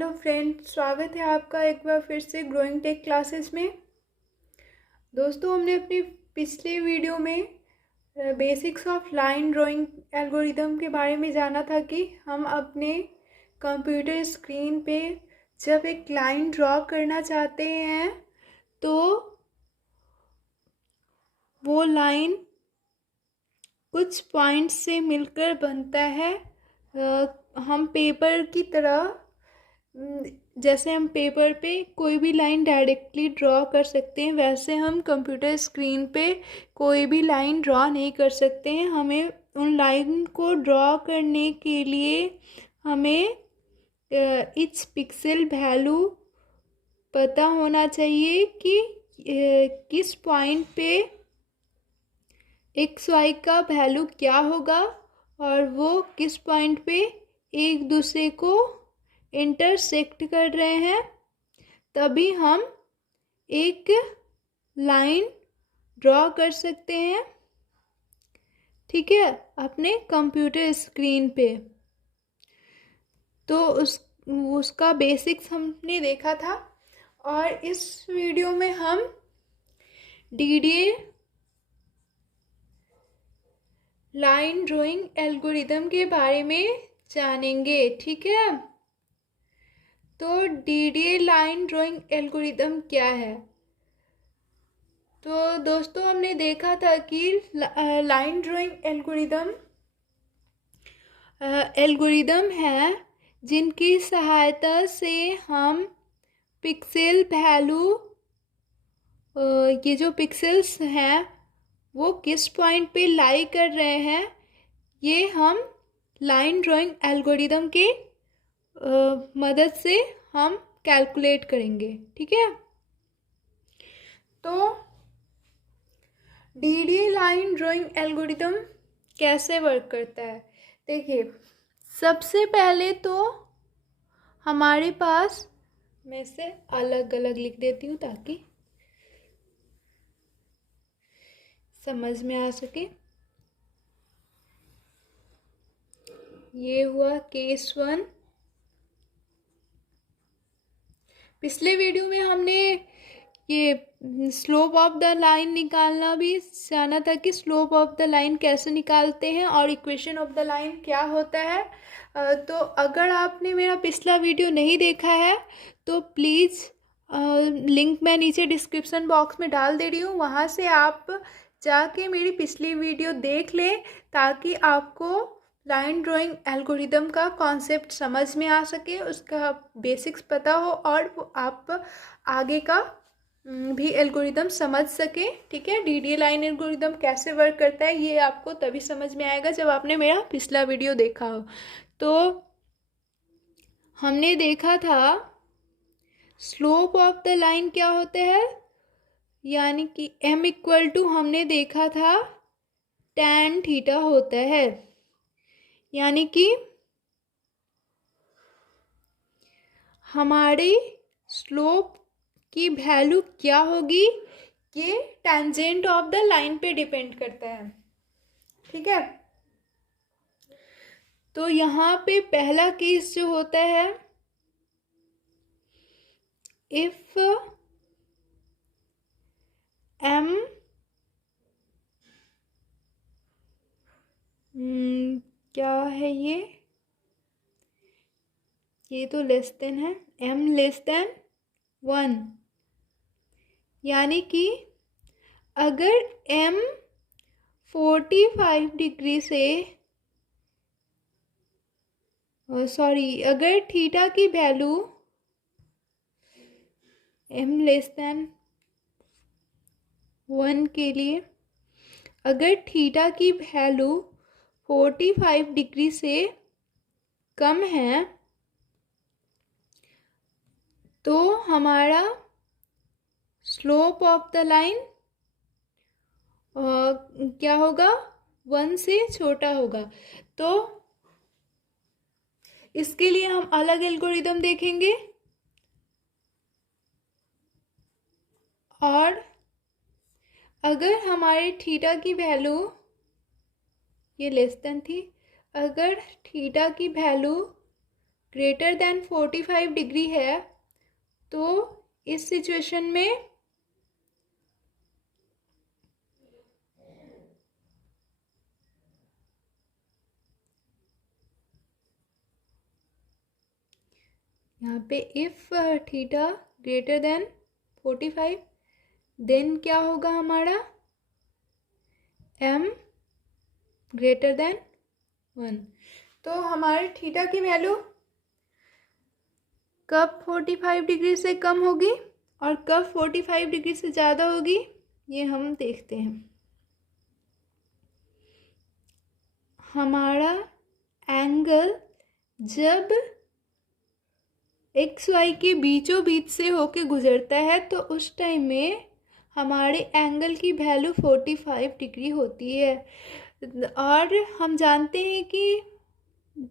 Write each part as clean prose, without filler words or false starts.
Hello friend, स्वागत है आपका एक बार फिर से ग्रोइंग टेक क्लासेस में। दोस्तों, हमने अपनी पिछले वीडियो में basics of line drawing algorithm के बारे में जाना था कि हम अपने कंप्यूटर स्क्रीन पे जब एक लाइन ड्रॉ करना चाहते हैं तो वो लाइन कुछ पॉइंट्स से मिलकर बनता है। हम पेपर की तरह जैसे हम पेपर पे कोई भी लाइन डायरेक्टली ड्रॉ कर सकते हैं, वैसे हम कंप्यूटर स्क्रीन पे कोई भी लाइन ड्रॉ नहीं कर सकते हैं। हमें उन लाइन को ड्रॉ करने के लिए हमें ईच पिक्सल वैल्यू पता होना चाहिए कि किस पॉइंट पे एक्स वाई का वैल्यू क्या होगा और वो किस पॉइंट पे एक दूसरे को इंटरसेक्ट कर रहे हैं, तभी हम एक लाइन ड्रॉ कर सकते हैं। ठीक है, अपने कंप्यूटर स्क्रीन पे। तो उसका बेसिक्स हमने देखा था और इस वीडियो में हम डीडीए लाइन ड्राइंग एल्गोरिदम के बारे में जानेंगे। ठीक है, तो डीडीए लाइन ड्राइंग एल्गोरिदम क्या है? तो दोस्तों, हमने देखा था कि लाइन ड्राइंग एल्गोरिदम है जिनकी सहायता से हम पिक्सेल वैल्यू, ये जो पिक्सेल्स हैं वो किस पॉइंट पे लाई कर रहे हैं, ये हम लाइन ड्राइंग एल्गोरिदम के मदद से हम कैलकुलेट करेंगे। ठीक है, तो डीडीए लाइन ड्राइंग एल्गोरिदम कैसे वर्क करता है? देखिए, सबसे पहले तो हमारे पास, मैं इसे अलग अलग लिख देती हूँ ताकि समझ में आ सके। ये हुआ केस 1। पिछले वीडियो में हमने ये स्लोप ऑफ द लाइन निकालना भी जाना था कि स्लोप ऑफ द लाइन कैसे निकालते हैं और इक्वेशन ऑफ द लाइन क्या होता है। तो अगर आपने मेरा पिछला वीडियो नहीं देखा है तो प्लीज़ लिंक मैं नीचे डिस्क्रिप्शन बॉक्स में डाल दे रही हूँ, वहाँ से आप जाके मेरी पिछली वीडियो देख लें ताकि आपको लाइन ड्राइंग एल्गोरिदम का कॉन्सेप्ट समझ में आ सके, उसका बेसिक्स पता हो और आप आगे का भी एल्गोरिदम समझ सके। ठीक है, डीडीए लाइन एल्गोरिदम कैसे वर्क करता है ये आपको तभी समझ में आएगा जब आपने मेरा पिछला वीडियो देखा हो। तो हमने देखा था स्लोप ऑफ द लाइन क्या होता है, यानी कि m इक्वल टू हमने देखा था tan थीटा होता है, यानी कि हमारी स्लोप की वैल्यू क्या होगी ये टेंजेंट ऑफ द लाइन पे डिपेंड करता है। ठीक है, तो यहाँ पे पहला केस जो होता है, इफ m क्या है ये तो लेस देन है, m लेस देन 1, यानी कि अगर m 45 डिग्री से अगर थीटा की वैल्यू m लेस देन 1 के लिए, अगर थीटा की वैल्यू 45 डिग्री से कम है तो हमारा स्लोप ऑफ द लाइन क्या होगा, 1 से छोटा होगा। तो इसके लिए हम अलग एल्गोरिदम देखेंगे और अगर हमारे थीटा की वैल्यू ये लेस देन थी, अगर थीटा की वैल्यू ग्रेटर देन 45 डिग्री है, तो इस सिचुएशन में यहाँ पे if theta greater than 45, then क्या होगा हमारा m ग्रेटर देन 1। तो हमारे थीटा की वैल्यू कब 45 डिग्री से कम होगी और कब 45 डिग्री से ज़्यादा होगी, ये हम देखते हैं। हमारा एंगल जब एक्स वाई के बीचों बीच से होके गुजरता है तो उस टाइम में हमारे एंगल की वैल्यू 45 डिग्री होती है। और हम जानते हैं कि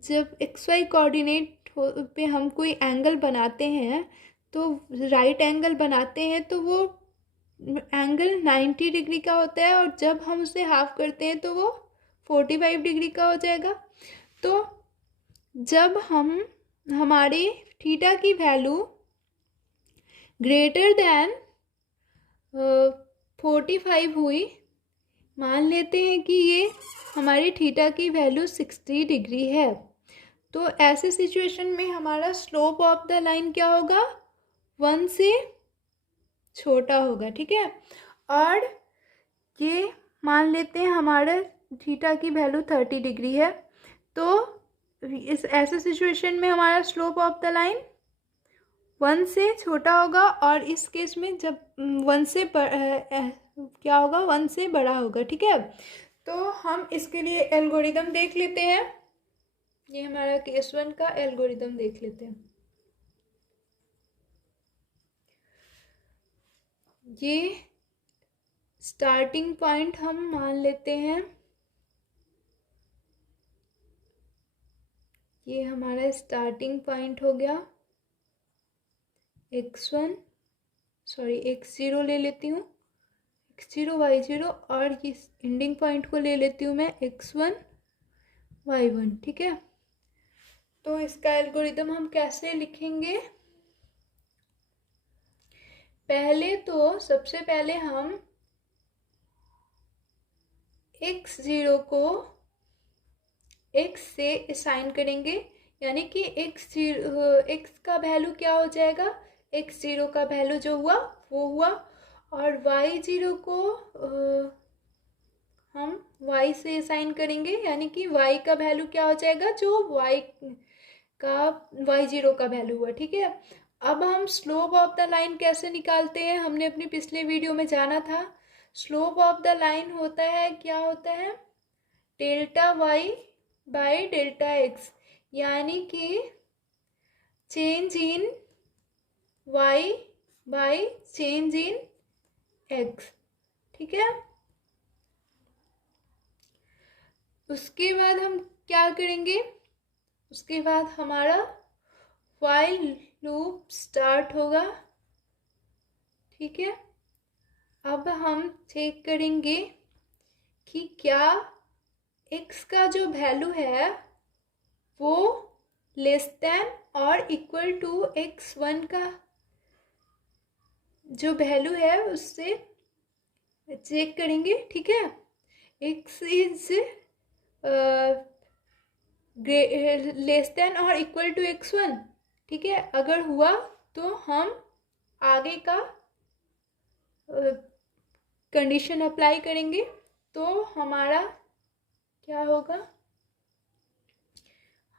जब एक्स वाई कोऑर्डिनेट पे हम कोई एंगल बनाते हैं, तो राइट एंगल बनाते हैं तो वो एंगल 90 डिग्री का होता है, और जब हम उसे हाफ करते हैं तो वो 45 डिग्री का हो जाएगा। तो जब हम हमारी थीटा की वैल्यू ग्रेटर देन 45 हुई, मान लेते हैं कि ये हमारी थीटा की वैल्यू 60 डिग्री है, तो ऐसे सिचुएशन में हमारा स्लोप ऑफ द लाइन क्या होगा, 1 से छोटा होगा। ठीक है, और ये मान लेते हैं हमारे थीटा की वैल्यू 30 डिग्री है, तो इस ऐसे सिचुएशन में हमारा स्लोप ऑफ द लाइन 1 से छोटा होगा, और इस केस में जब 1 से क्या होगा, 1 से बड़ा होगा। ठीक है, तो हम इसके लिए एल्गोरिदम देख लेते हैं। ये हमारा केस 1 का एल्गोरिदम देख लेते हैं। ये स्टार्टिंग पॉइंट हम मान लेते हैं, ये हमारा स्टार्टिंग पॉइंट हो गया x1, सॉरी x0 ले लेती हूँ, x0 y0, और इस एंडिंग पॉइंट को ले लेती हूँ मैं x1 y1। ठीक है, तो इसका एल्गोरिदम हम कैसे लिखेंगे, पहले तो सबसे पहले हम x0 को x से असाइन करेंगे, यानी कि x का वैल्यू क्या हो जाएगा, x0 का वैल्यू जो हुआ वो हुआ, और y0 को हम y से असाइन करेंगे, यानी कि y का वैल्यू क्या हो जाएगा, जो y0 का वैल्यू हुआ। ठीक है, अब हम स्लोप ऑफ द लाइन कैसे निकालते हैं, हमने अपनी पिछले वीडियो में जाना था। स्लोप ऑफ द लाइन होता है, क्या होता है, delta Y by delta X, यानी कि change in Y by change in X. ठीक है, उसके बाद हम क्या करेंगे, उसके बाद हमारा व्हाइल लूप स्टार्ट होगा। ठीक है, अब हम चेक करेंगे कि क्या x का जो वैल्यू है वो लेस देन और इक्वल टू x1 का जो वैल्यू है उससे चेक करेंगे। ठीक है, x इज लेस देन और इक्वल टू x1। ठीक है, अगर हुआ तो हम आगे का कंडीशन अप्लाई करेंगे, तो हमारा क्या होगा,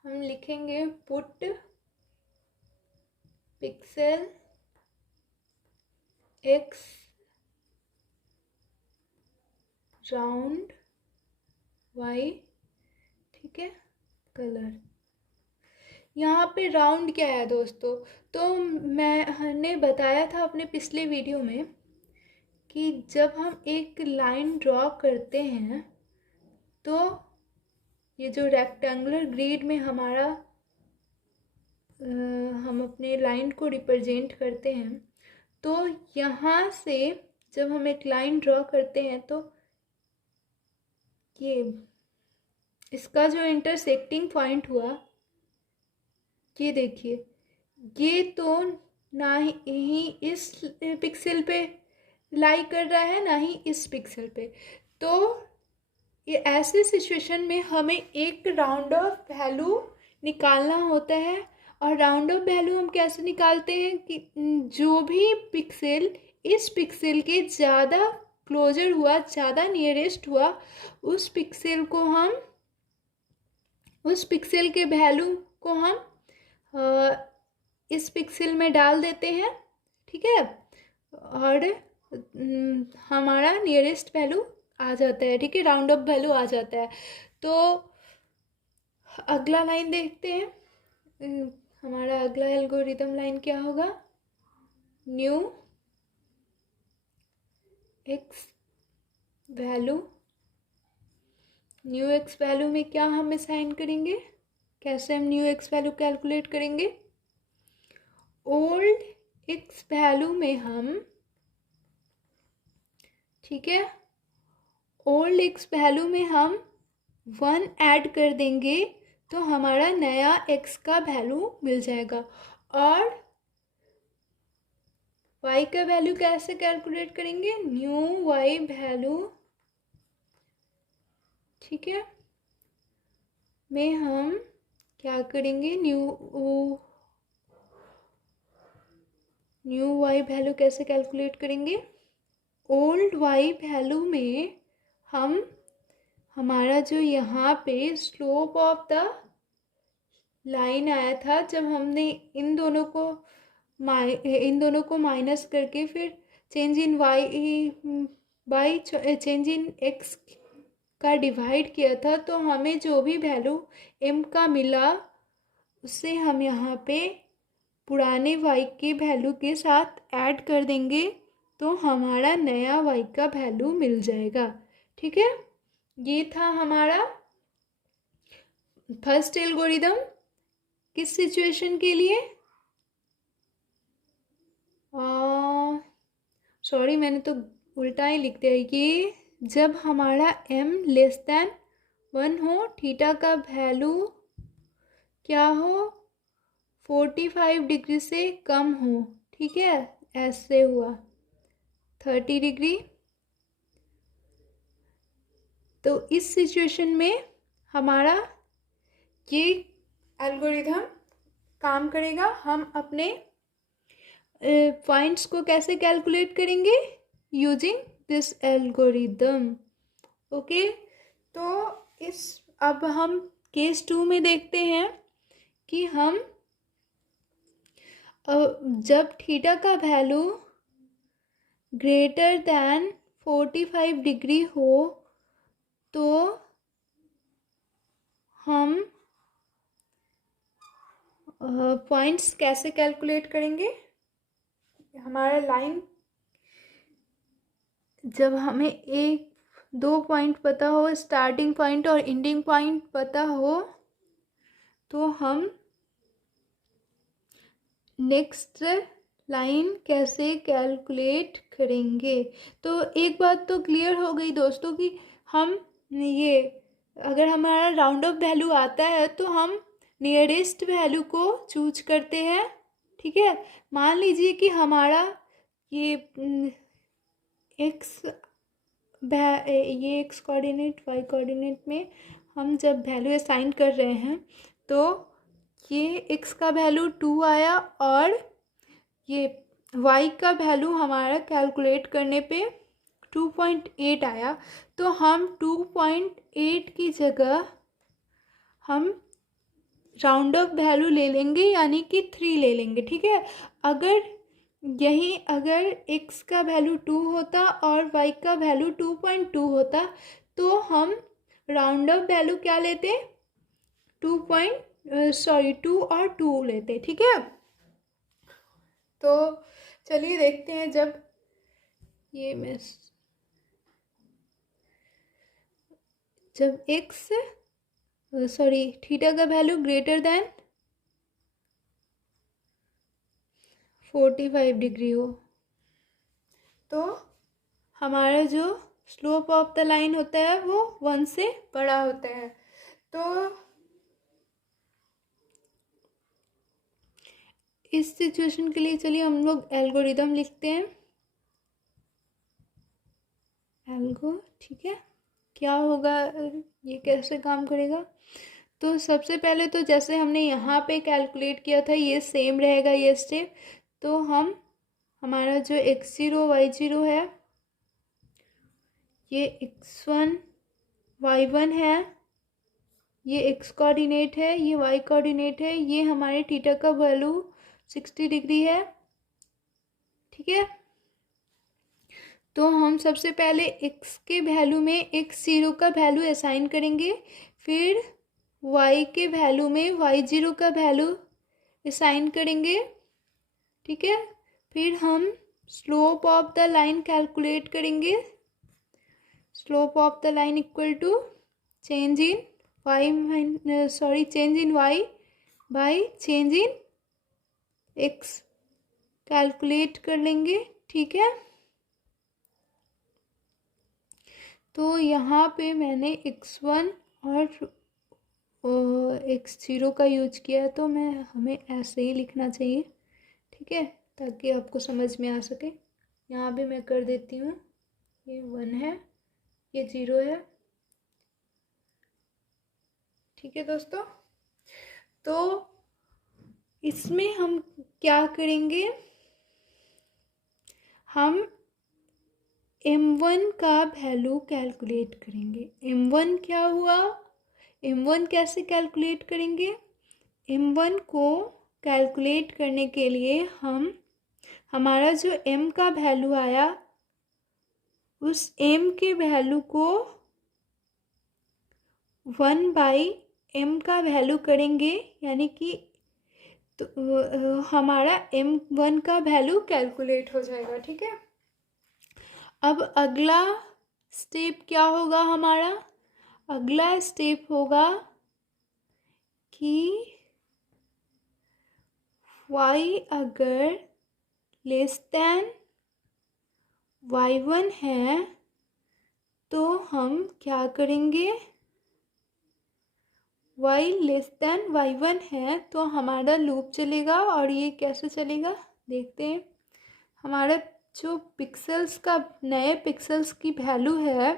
हम लिखेंगे put pixel x round y। ठीक है, कलर यहाँ पे राउंड क्या है दोस्तों, तो हमने बताया था अपने पिछले वीडियो में कि जब हम एक लाइन ड्रॉ करते हैं तो ये जो रेक्टेंगुलर ग्रिड में हमारा हम अपने लाइन को रिप्रेजेंट करते हैं, तो यहाँ से जब हम एक लाइन ड्रॉ करते हैं तो ये इसका जो इंटरसेक्टिंग पॉइंट हुआ, ये देखिए, ये तो ना ही इस पिक्सल पे लाई कर रहा है, ना ही इस पिक्सल पे। तो ये ऐसे सिचुएशन में हमें एक राउंड ऑफ वैल्यू निकालना होता है। और राउंड ऑफ वैल्यू हम कैसे निकालते हैं कि जो भी पिक्सल इस पिक्सल के ज़्यादा क्लोजर हुआ, ज़्यादा नियरेस्ट हुआ, उस पिक्सल को हम, उस पिक्सल के वैल्यू को हम इस पिक्सल में डाल देते हैं, ठीक है। और हमारा नियरेस्ट वैल्यू आ जाता है, ठीक है, राउंड ऑफ वैल्यू आ जाता है। तो अगला लाइन देखते हैं। हमारा अगला एल्गोरिथम लाइन क्या होगा? New x value, new x value में क्या हम असाइन करेंगे? कैसे हम न्यू एक्स वैल्यू कैलकुलेट करेंगे? ओल्ड एक्स वैल्यू में हम, ठीक है, ओल्ड एक्स वैल्यू में हम 1 ऐड कर देंगे तो हमारा नया एक्स का वैल्यू मिल जाएगा। और y का वैल्यू कैसे कैलकुलेट करेंगे? न्यू y वैल्यू, ठीक है, में हम क्या करेंगे? न्यू y वैल्यू कैसे कैलकुलेट करेंगे? ओल्ड y वैल्यू में हम, हमारा जो यहाँ पे स्लोप ऑफ द लाइन आया था, जब हमने इन दोनों को माइनस करके फिर change in by change in x का डिवाइड किया था, तो हमें जो भी वैल्यू m का मिला उससे हम यहाँ पे पुराने y के वैल्यू के साथ ऐड कर देंगे तो हमारा नया y का वैल्यू मिल जाएगा, ठीक है। ये था हमारा फर्स्ट एल्गोरिदम। किस सिचुएशन के लिए? सॉरी, मैंने तो उल्टा ही लिख दिया। ये जब हमारा m लेस देन 1 हो, थीटा का वैल्यू क्या हो? 45 डिग्री से कम हो, ठीक है, ऐसे हुआ 30 डिग्री। तो इस सिचुएशन में हमारा ये एल्गोरिथम काम करेगा। हम अपने पॉइंट्स को कैसे कैलकुलेट करेंगे? Using this algorithm, okay. तो अब हम केस 2 में देखते हैं कि हम जब थीटा का वैल्यू ग्रेटर दैन 45 डिग्री हो तो हम पॉइंट्स कैसे कैलकुलेट करेंगे? हमारा लाइन, जब हमें एक दो पॉइंट पता हो, स्टार्टिंग पॉइंट और एंडिंग पॉइंट पता हो, तो हम नेक्स्ट लाइन कैसे कैलकुलेट करेंगे? तो एक बात तो क्लियर हो गई दोस्तों कि हम ये, अगर हमारा राउंड ऑफ वैल्यू आता है तो हम नियरेस्ट वैल्यू को चूज करते हैं, ठीक है। मान लीजिए कि हमारा ये एक्स, ये एक्स कोऑर्डिनेट वाई कोऑर्डिनेट में हम जब वैल्यू असाइन कर रहे हैं तो ये एक्स का वैल्यू 2 आया और ये वाई का वैल्यू हमारा कैलकुलेट करने पे 2.8 आया। तो हम 2.8 की जगह हम राउंड ऑफ वैल्यू ले लेंगे, यानी कि 3 ले लेंगे, ठीक है। अगर x का वैल्यू 2 होता और y का वैल्यू 2.2 होता तो हम राउंड ऑफ वैल्यू क्या लेते? 2 और 2 लेते, ठीक है। तो चलिए देखते हैं, जब थीटा का वैल्यू ग्रेटर देन 45 डिग्री हो तो हमारा जो स्लोप ऑफ द लाइन होता है वो 1 से बड़ा होता है। तो इस सिचुएशन के लिए चलिए हम लोग एल्गोरिदम लिखते हैं। एल्गो, ठीक है, क्या होगा, ये कैसे काम करेगा। तो सबसे पहले तो जैसे हमने यहाँ पे कैलकुलेट किया था ये सेम रहेगा ये स्टेप। तो हम हमारा जो x0 y0 है, ये x1 y1 है, ये x कोऑर्डिनेट है, ये y कोऑर्डिनेट है, ये हमारे थीटा का वैल्यू 60 डिग्री है, ठीक है। तो हम सबसे पहले x के वैल्यू में x0 का वैल्यू असाइन करेंगे, फिर y के वैल्यू में y0 का वैल्यू असाइन करेंगे, ठीक है। फिर हम slope of the line calculate करेंगे। Slope of the line equal to change in change in y by change in x calculate कर लेंगे, ठीक है। तो यहाँ पे मैंने x1 और x0 का यूज किया है, तो हमें ऐसे ही लिखना चाहिए, ठीक है, ताकि आपको समझ में आ सके। यहाँ भी मैं कर देती हूँ, ये 1 है, ये 0 है, ठीक है दोस्तों। तो इसमें हम क्या करेंगे, हम m1 का वैल्यू कैलकुलेट करेंगे। m1 क्या हुआ, m1 कैसे कैलकुलेट करेंगे। m1 को कैलकुलेट करने के लिए हमारा जो m का वैल्यू आया, उस m के वैल्यू को 1 बाई m का वैल्यू करेंगे, यानी कि तो हमारा m1 का वैल्यू कैलकुलेट हो जाएगा, ठीक है। अब अगला स्टेप क्या होगा हमारा, अगला स्टेप होगा कि y अगर लेस देन y1 है तो हम क्या करेंगे, y लेस देन y1 है तो हमारा लूप चलेगा। और ये कैसे चलेगा देखते हैं। हमारा जो पिक्सेल्स का नए पिक्सेल्स की वैल्यू है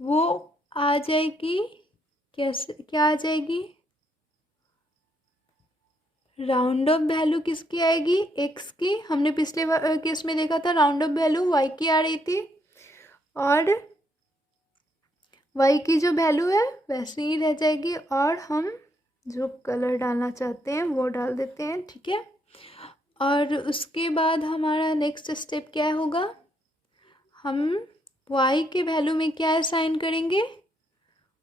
वो आ जाएगी, कैसे, क्या आ जाएगी, राउंड अप वैल्यू किसकी आएगी, x की। हमने पिछले केस में देखा था राउंड अप वैल्यू y की आ रही थी, और y की जो वैल्यू है वैसे ही रह जाएगी, और हम जो कलर डालना चाहते हैं वो डाल देते हैं, ठीक है। और उसके बाद हमारा नेक्स्ट स्टेप क्या होगा, हम y के वैल्यू में क्या असाइन करेंगे,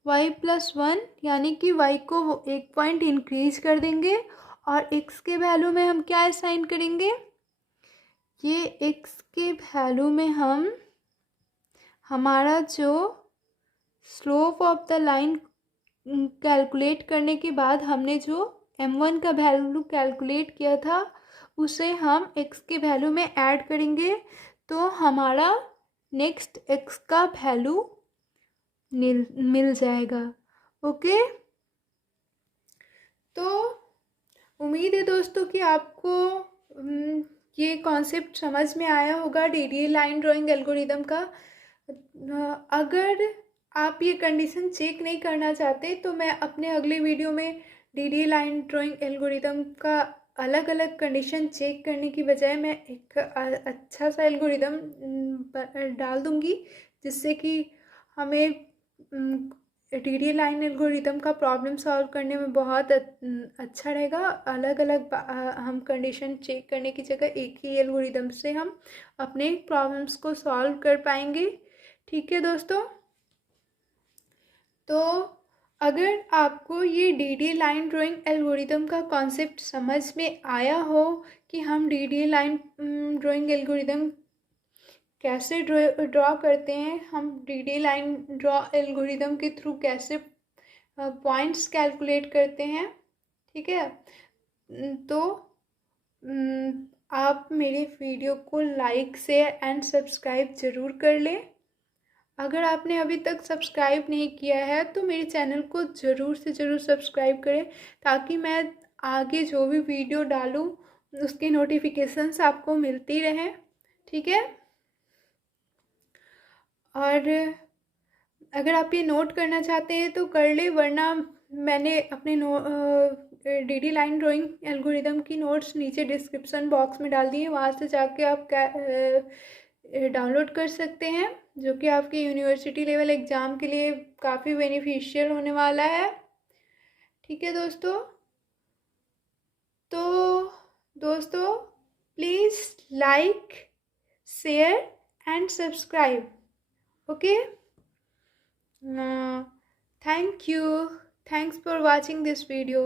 y+1, यानी कि y को 1 पॉइंट इंक्रीज कर देंगे। और x के वैल्यू में हम क्या असाइन करेंगे, ये x के वैल्यू में हम हमारा जो slope of the line calculate करने के बाद हमने जो m1 का वैल्यू कैलकुलेट किया था उसे हम x के वैल्यू में ऐड करेंगे, तो हमारा नेक्स्ट x का वैल्यू मिल जाएगा, ओके। तो उम्मीद है दोस्तों कि आपको ये कॉन्सेप्ट समझ में आया होगा DDA लाइन ड्राइंग एल्गोरिदम का। अगर आप ये कंडीशन चेक नहीं करना चाहते तो मैं अपने अगले वीडियो में DDA लाइन ड्राइंग एल्गोरिदम का अलग अलग कंडीशन चेक करने की बजाय मैं एक अच्छा सा एल्गोरिदम डाल दूंगी, जिससे कि हमें DDA लाइन एल्गोरिदम का प्रॉब्लम सॉल्व करने में बहुत अच्छा रहेगा। अलग अलग हम कंडीशन चेक करने की जगह एक ही एल्गोरिदम से हम अपने प्रॉब्लम्स को सॉल्व कर पाएंगे, ठीक है दोस्तों। तो अगर आपको ये DDA लाइन ड्राइंग एल्गोरिदम का कॉन्सेप्ट समझ में आया हो कि हम DDA लाइन ड्राइंग एल्गोरिदम कैसे ड्रॉ करते हैं, हम DDA लाइन ड्रॉ एल्गोरिदम के थ्रू कैसे पॉइंट्स कैलकुलेट करते हैं, ठीक है, तो आप मेरे वीडियो को लाइक शेयर एंड सब्सक्राइब ज़रूर कर लें। अगर आपने अभी तक सब्सक्राइब नहीं किया है तो मेरे चैनल को ज़रूर से ज़रूर सब्सक्राइब करें, ताकि मैं आगे जो भी वीडियो डालूँ उसके नोटिफिकेशंस आपको मिलती रहें, ठीक है। और अगर आप ये नोट करना चाहते हैं तो कर ले, वरना मैंने अपने DD लाइन ड्राइंग एल्गोरिदम की नोट्स नीचे डिस्क्रिप्शन बॉक्स में डाल दिए, वहाँ से जाके आप डाउनलोड कर सकते हैं, जो कि आपके यूनिवर्सिटी लेवल एग्ज़ाम के लिए काफ़ी बेनिफिशियल होने वाला है, ठीक है दोस्तों। तो दोस्तों please like, share and subscribe, okay. Thank you. Thanks for watching this video.